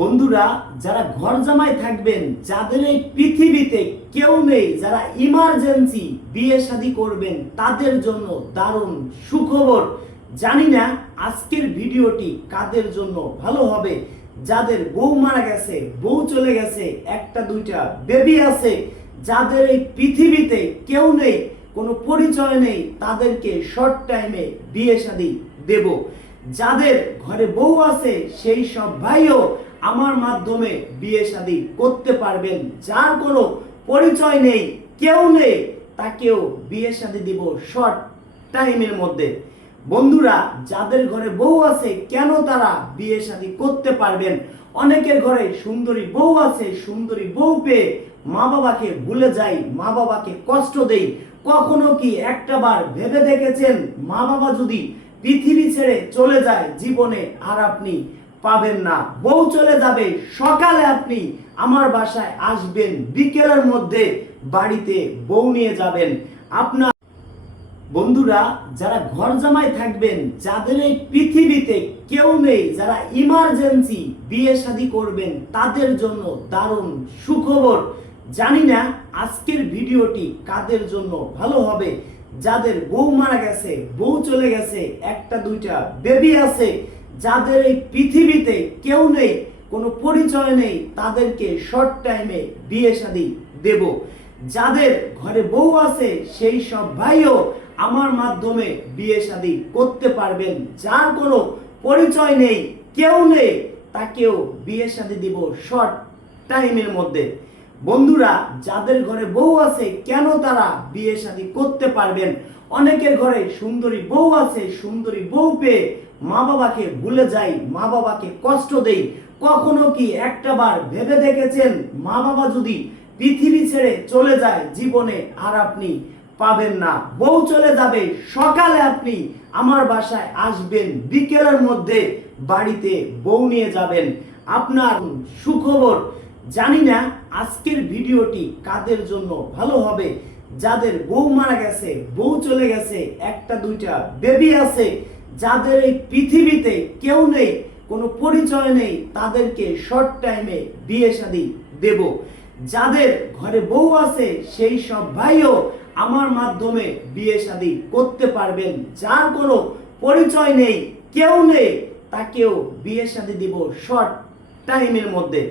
বন্ধুরা, যারা ঘর জামাই থাকবেন, যাদের এই পৃথিবীতে কেউ নেই, যারা ইমার্জেন্সি বিয়ে শাদী করবেন, তাদের জন্য দারুণ সুখবর। জানি না আজকের ভিডিওটি কাদের জন্য ভালো হবে। যাদের বউ মারা গেছে, বউ চলে গেছে, একটা, দুইটা বেবি আছে, যাদের এই পৃথিবীতে কেউ নেই, কোনো পরিচয় নেই, তাদেরকে শর্ট টাইমে বিয়ে শাদী দেব। যাদের ঘরে বউ আছে, সেই সব ভাইও আমার মাধ্যমে বিয়ে শাদী করতে পারবেন। যার কোনো পরিচয় নেই, কেউ নেই, তাকেও বিয়ে শাদী দিব শর্ট টাইমের মধ্যে। বন্ধুরা, যাদের ঘরে বউ আছে, কেন তারা বিয়ে শাদী করতে পারবেন? অনেকের ঘরে সুন্দরী বউ আছে, সুন্দরী বউ পেয়ে মা বাবাকে ভুলে যাই মা বাবাকে কষ্ট দেই। কখনো কি একটাবার ভেবে দেখেছেন? মা বাবা যদি পৃথিবী ছেড়ে চলে যায়, জীবনে আর আপনি পাবেন না। বউ চলে যাবে, সকালে আপনি আমার বাসায় আসবেন, বিকেলের মধ্যে বাড়িতে বউ নিয়ে যাবেন। আপনার বন্ধুরা, যারা ঘর জামাই থাকবেন, যাদের এই পৃথিবীতে কেউ নেই, যারা ইমার্জেন্সি বিয়ে শাদী করবেন, তাদের জন্য দারুণ সুখবর। জানি না আজকের ভিডিওটি কাদের জন্য ভালো হবে। যাদের বউ মারা গেছে, বউ চলে গেছে, একটা, দুইটা বেবি আছে যাদের এই পৃথিবীতে কেউ নেই, কোনো পরিচয় নেই, তাদেরকে শর্ট টাইমে বিয়ে শাদী দেব। যাদের ঘরে বউ আছে, সেই সব ভাইও আমার মাধ্যমে বিয়ে শাদী করতে পারবেন। যার কোনো পরিচয় নেই, কেউ নেই, তাকেও বিয়ে শাদী দিব শর্ট টাইমের মধ্যে। বন্ধুরা, যাদের ঘরে বউ আছে, কেন তারা বিয়ে শাদী করতে পারবেন? অনেকের ঘরে সুন্দরী বউ আছে, সুন্দরী বউ পেয়ে মা বাবাকে ভুলে যাই মা বাবাকে কষ্ট দেই। কখনো কি একটাবার ভেবে দেখেছেন? মা বাবা যদি পৃথিবী ছেড়ে চলে যায়, জীবনে আর আপনি পাবেন না। বউ চলে যাবে, সকালে আপনি আমার বাসায় আসবেন, বিকেলের মধ্যে বাড়িতে বউ নিয়ে যাবেন। আপনার সুখবর জানি না, আজকের ভিডিওটি কাদের জন্য ভালো হবে? যাদের বউ মারা গেছে, বউ চলে গেছে, একটা, দুইটা বেবি আছে, যাদের এই পৃথিবীতে কেউ নেই, কোনো পরিচয় নেই, তাদেরকে শর্ট টাইমে বিয়ে শাদী দেব। যাদের ঘরে বউ আছে, সেই সব ভাইও আমার মাধ্যমে বিয়ে শাদী করতে পারবেন। যার কোনো পরিচয় নেই, কেউ নেই, তাকেও বিয়ে শাদী দিব শর্ট টাইমের মধ্যে।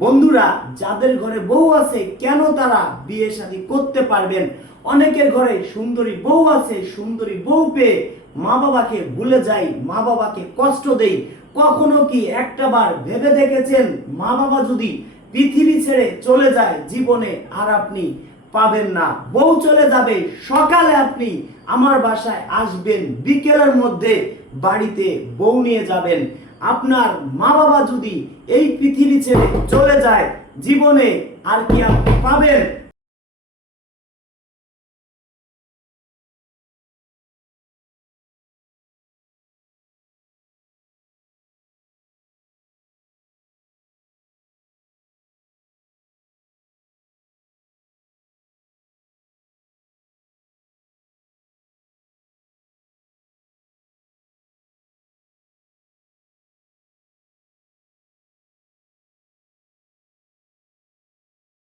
বন্ধুরা, যাদের ঘরে বউ আছে, কেন তারা বিয়ে শাদী করতে পারবেন? অনেকের ঘরে সুন্দরী বউ আছে, সুন্দরী বউ পেয়ে মা বাবাকে ভুলে যাই মা বাবাকে কষ্ট দেই। কখনো কি একটাবার ভেবে দেখেছেন? মা বাবা যদি পৃথিবী ছেড়ে চলে যায়, জীবনে আর আপনি পাবেন না। বউ চলে যাবে, সকালে আপনি আমার বাসায় আসবেন, বিকেলের মধ্যে বাড়িতে বউ নিয়ে যাবেন। আপনার মা বাবা যদি এই পৃথিবী ছেড়ে চলে যায় জীবনে আর কি আপনি পাবেন?